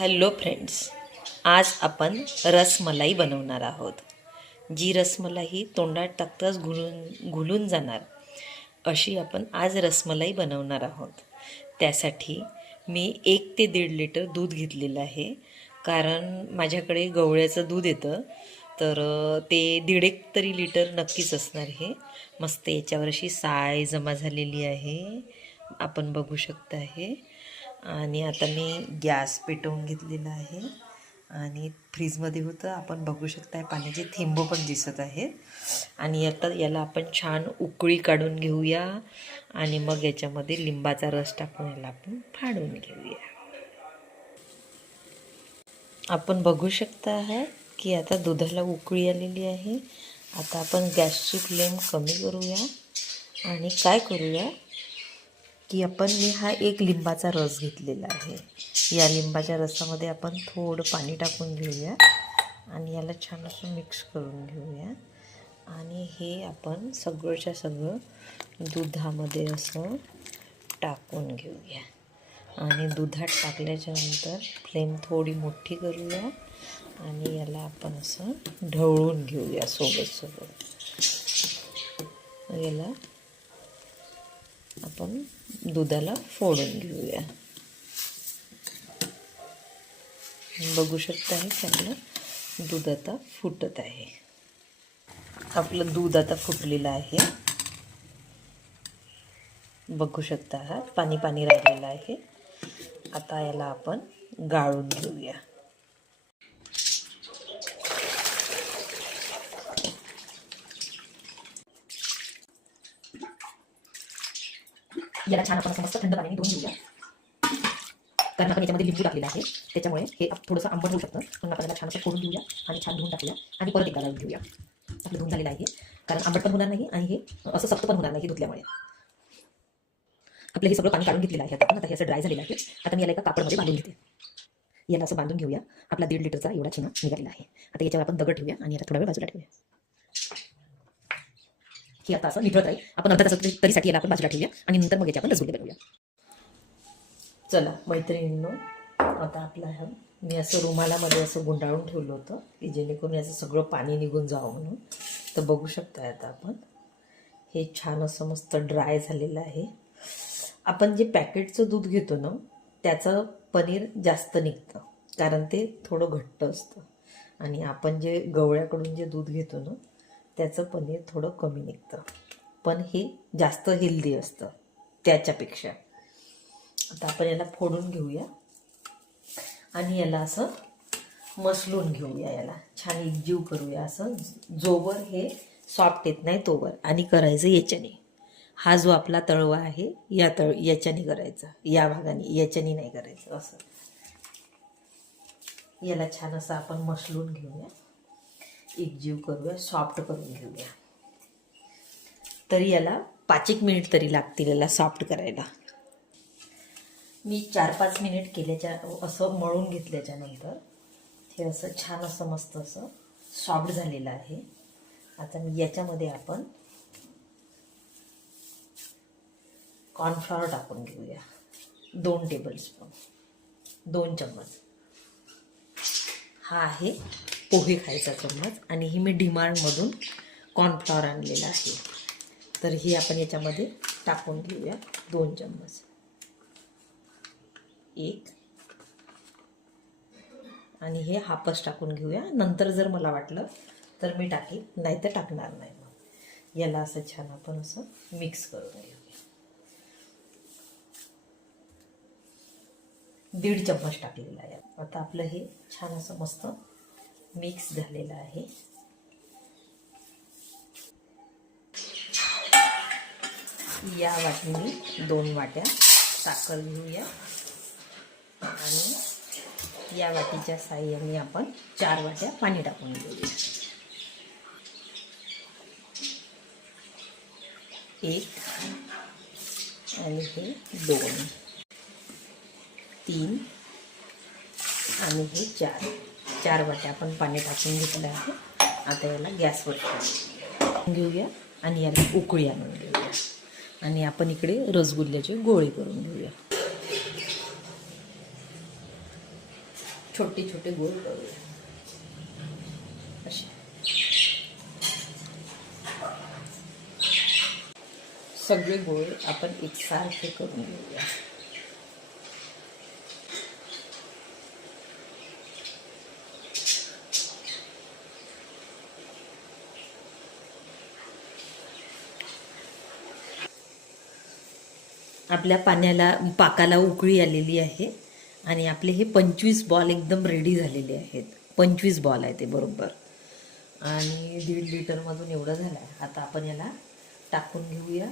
Hello friends आज आपण रसमलाई बनवणार आहोत. जी रसमलाई तोंडात टाकताच घुलून घुलून जाणार अशी आपण आज रसमलाई बनवणार आहोत. त्यासाठी मी एक ते दीड लिटर दूध घेतलेलं आहे. कारण माझ्याकडे गवळ्याचं दूध येतं तर ते दीड एक तरी लिटर नक्कीच असणार हे मस्त याच्यावर अशी साय जमा झालेली आहे. आपण बघू शकता हे. आणि आता मी गॅस पेटवून घेतलेला आहे. आणि फ्रीजमध्ये होतं. आपण बघू शकता पाण्याचे थेंब पण दिसत आहेत. आणि आता याला आपण छान उकळी काढून घेऊया. आणि मग याच्यामध्ये लिंबाचा रस टाकून याला आपण फाडून घेऊया. आपण बघू शकता आहे की आता दुधाला उकळी आलेली आहे. आता आपण गॅसची फ्लेम कमी करूया. आणि काय करूया? की आपण मी हा एक लिंबाचा रस घेतलेला आहे. या लिंबाच्या रसामध्ये आपण थोडं पाणी टाकून घेऊया आणि याला छान असं मिक्स करून घेऊया. आणि हे आपण सगळंच्या सगळं दुधामध्ये असं टाकून घेऊया. आणि दुधात टाकल्याच्या नंतर फ्लेम थोडी मोठी करूया आणि याला आपण असं ढवळून घेऊया सोबत सोबत. याला आपण दुधाला फोडून घेऊया. बघू शकता हे चांगलं दूध आता फुटत आहे. आपलं दूध आता फुटलेलं आहे. बघू शकता हा पाणी पाणी राहिलेलं आहे. आता याला आपण गाळून घेऊया. याला छान आपण मस्त थंड पाण्याने धुवून घेऊया. कारण आपण याच्यामध्ये लिंबू टाकलेलं आहे. त्याच्यामुळे हे थोडंसं आंबट होऊ शकतं. म्हणून आपण याला छान असं फोडून घेऊया आणि छान धुवून टाकूया आणि परत एकदा लावून घेऊया. आपलं धुवून झालेलं आहे कारण आंबट पण होणार नाही आणि हे असं सक्त पण होणार नाही धुतल्यामुळे. आपलं हे सगळं पाणी काढून घेतलेलं आहे आता आता हे असं ड्राय झालेलं आहे. आता मी याला एका कापडमध्ये बांधून घेते. याला असं बांधून घेऊया. आपला दीड लिटरचा एवढा छिना निघालेला आहे. आता याच्यावर आपण दगड ठेवूया आणि याला थोडा वेळ बाजूला ठेवूया. हे आता असं निथळत राहील आपण अर्धा तास तरीसाठी याला आपण बाजूला ठेवूया आणि नंतर मग याचे आपण रसगुल्ले बनवूया चला मैत्रिणींनो आता आपला हा मी असं रुमालामध्ये असं गुंडाळून ठेवलं होतं की जेणेकरून याचं सगळं पाणी निघून जावं म्हणून. तर बघू शकता आता आपण. हे छान असं मस्त ड्राय झालेलं आहे. आपण जे पॅकेटचं दूध घेतो ना त्याचं पनीर जास्त निघतं कारण ते थोडं घट्ट असतं. आणि आपण जे गवळ्याकडून जे दूध घेतो ना त्याचं पनीर थोडं कमी निघतं. पण हे जास्त हेल्दी असतं त्याच्यापेक्षा. आता आपण याला फोडून घेऊया. आणि याला असं मसलून घेऊया याला. छान एकजीव करूया असं. जोवर हे सॉफ्ट येत नाही तोवर. आणि करायचं याच्याने. हा जो आपला तळवा आहे या तळ याच्याने करायचा. या भागाने याच्याने नाही करायचं. असं. याला छान असं आपण मसलून घेऊया. एकजीव करूया सॉफ्ट करून घेऊया. तरी याला पाच एक मिनिट तरी लागतील याला सॉफ्ट करायला. मी चार पाच मिनिट केल्याच्या असं मळून घेतल्याच्यानंतर हे असं छान असं मस्त असं सॉफ्ट झालेलं आहे. आता मी याच्यामध्ये आपण कॉर्नफ्लॉवर टाकून घेऊया. दोन टेबलस्पून दोन चम्मच. हा आहे पोहे खायचा चम्मच आणि ही मी डिमार्टमधून कॉर्नफ्लॉवर आणलेला आहे. तर ही आपण याच्यामध्ये टाकून घेऊया दोन चम्मच. एक. आणि हे हापस टाकून घेऊया. नंतर जर मला वाटलं तर मी टाकेल नाही तर टाकणार नाही. मग याला असं छान आपण असं मिक्स करून घेऊया. दीड चम्मच टाकलेला आहे. आता आपलं हे छान असं मस्त मिक्स झालेला आहे. या वाटीने दोन वाट्या साखर घेऊया. आणि या वाटीच्या साह्याने आपण चार वाट्या पाणी टाकून घेऊया. एक आणि हे दोन. तीन आणि हे चार. चार वाट्या आपण पाणी टाकून घेतलं आहे. आता याला गॅसवर घेऊया आणि याला उकळी आणून घेऊया. आणि आपण इकडे रसगुल्ल्याचे गोळे करून घेऊया. छोटे छोटे गोळ करूया. असे सगळे गोळे आपण एकसारखे करून घेऊया. आपल्या पाण्याला पाकाला उकळी आलेली आहे आणि आपले हे पंचवीस बॉल एकदम रेडी झालेले आहेत. पंचवीस बॉल आहे ते बरोबर. आणि दीड लिटरमधून एवढं झालं आहे आता आपण याला टाकून घेऊया.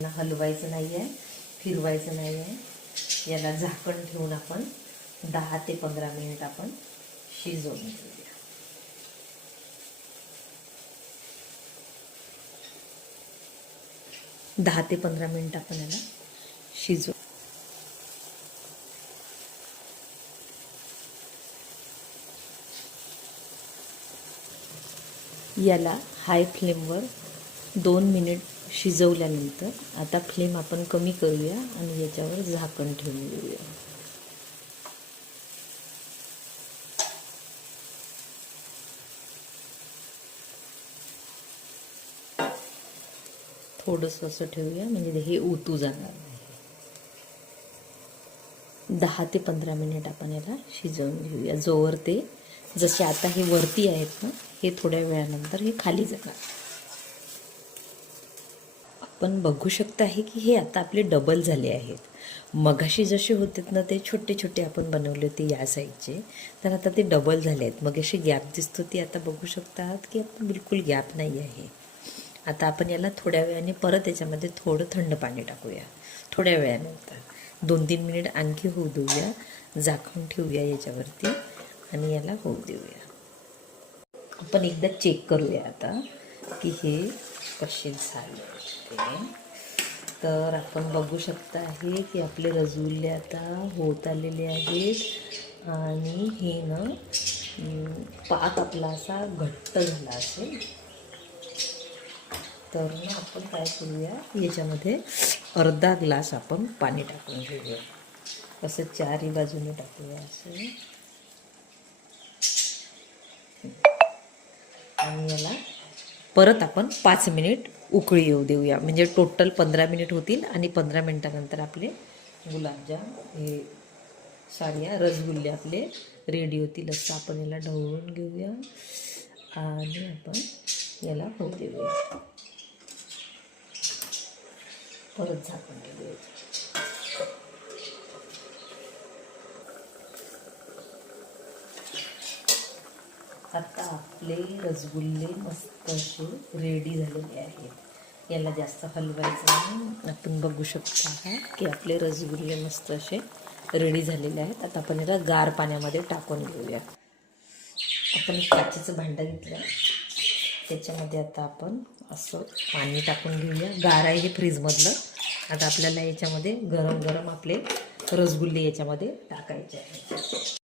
याला हलवायचं नाही आहे फिरवायचं नाही आहे याला झाकण ठेवून आपण दहा ते पंधरा मिनिट आपण शिजवून घेऊया. दहा ते पंधरा मिनिट आपण याला शिजवू. याला हाय फ्लेमवर दोन मिनिट शिजवल्यानंतर आता फ्लेम आपण कमी करूया आणि याच्यावर झाकण ठेवून देऊया. थोडंसं असं ठेवूया म्हणजे हे ओतू जाणार नाही. दहा ते पंधरा मिनिट आपण याला शिजवून घेऊया. जोवर ते जसे आता हे वरती आहेत ना हे थोड्या वेळानंतर हे खाली जाणार. आपण बघू शकता आहे की हे आता आपले डबल झाले आहेत. मगाशी जसे होते ना ते छोटे छोटे आपण बनवले होते या साईडचे तर आता ते डबल झाले आहेत. मग अशी गॅप दिसतो ती आता बघू शकता आहात की आपण बिलकुल गॅप नाही आहे. आता आपण याला थोड्या वेळाने परत याच्यामध्ये थोडं थंड पाणी टाकूया. थोड्या वेळानंतर दोन तीन मिनिट आणखी होऊ देऊया झाकून ठेवूया याच्यावरती आणि याला होऊ देऊया. आपण एकदा चेक करूया आता की हे कसे झाले तर आपण बघू शकता आहे की आपले रसगुल्ले आता होत आलेले आहेत आणि हे ना पाक आपला असा घट्ट झाला असेल. तर मग आपण काय करूया? याच्यामध्ये अर्धा ग्लास आपण पाणी टाकून घेऊया. असं चारही बाजूने टाकूया असं. आणि याला परत आपण पाच मिनिट उकळी येऊ देऊया. म्हणजे टोटल पंधरा मिनिट होतील आणि पंधरा मिनिटानंतर आपले गुलाबजाम हे साड्या रसगुल्ले आपले रेडी होतील असं आपण याला ढवळून घेऊया. आणि आपण याला होऊ देऊया. परत झाकून ठेवूया आता आपले रसगुल्ले मस्त असे रेडी झालेले आहेत. याला जास्त हलवायचं नाही. आपण बघू शकता की आपले रसगुल्ले मस्त असे रेडी झालेले आहेत. आता आपण याला गार पाण्यामध्ये टाकून घेऊया. आपण एक काचेचं भांडं घेतलं. त्याच्यामध्ये आता आपण असं पाणी टाकून घेऊया. गार आहे हे फ्रीजमधलं आता आपल्याला याच्यामध्ये गरम गरम आपले रसगुल्ले याच्यामध्ये टाकायचे आहेत.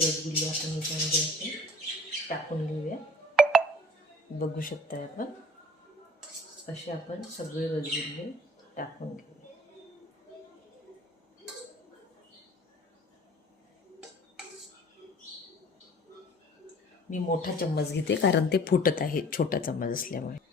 रसगुल्ले आपण याच्यामध्ये टाकून घेऊया. बघू शकताय आपण. असे आपण सगळे रसगुल्ले टाकून घेऊया. मी मोठा चम्मच घेते कारण ते फुटत आहे छोटा चम्मच असल्यामुळे.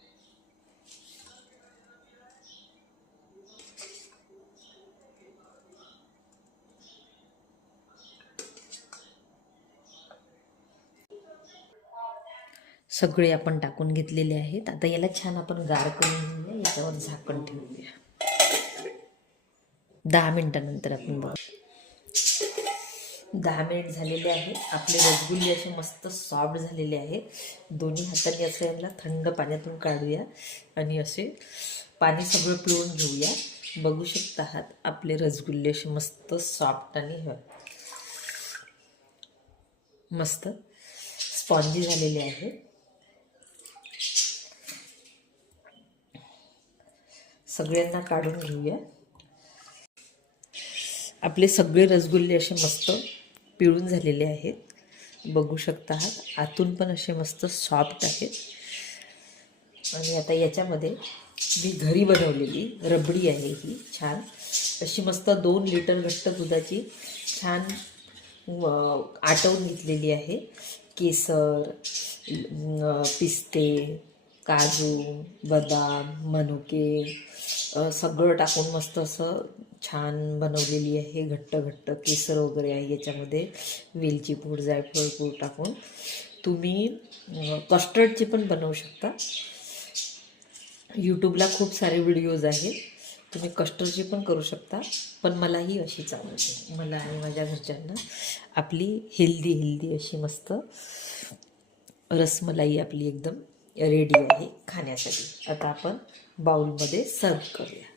सगळे आपण टाकून घेतलेले आहेत. आता याला छान आपण गार करून घेऊया. याच्यावर झाकण ठेवूया. दहा मिनटानंतर आपण बघू. दहा मिनिट झालेले आहेत. आपले रसगुल्ले असे मस्त सॉफ्ट झालेले आहेत. दोन्ही हाताने असं याला थंड पाण्यातून काढूया आणि असे पाणी सगळं पिळून घेऊया. बघू शकता आहात आपले रसगुल्ले असे मस्त सॉफ्ट आणि मस्त स्पॉन्जी झालेले आहेत. सगळ्यांना काढून घेऊया. आपले सगळे रसगुल्ले असे मस्त पिळून झालेले आहेत. बघू शकता आहात. आतून पण असे मस्त सॉफ्ट आहेत. आणि आता याच्यामध्ये मी घरी बनवलेली रबडी आहे ही छान. अशी मस्त दोन लिटर घट्ट दुधाची छान आटवून घेतलेली आहे. केसर पिस्ते काजू बदाम मनुके सगळं टाकून मस्त असं छान बनवलेली आहे. घट्ट घट्ट केसर वगैरे आहे याच्यामध्ये. वेलची पूड जायफळ पूड टाकून. तुम्ही कस्टर्डची पण बनवू शकता. यूट्यूबला खूप सारे व्हिडिओज आहेत. तुम्ही कस्टर्डची पण करू शकता. पण मला ही अशीच आवडते मला आणि माझ्या घरच्यांना आपली हेल्दी हेल्दी अशी मस्त रसमलाई आपली एकदम. रेडी आहे खाण्यासाठी. आता आपण बाउलमध्ये सर्व करूया.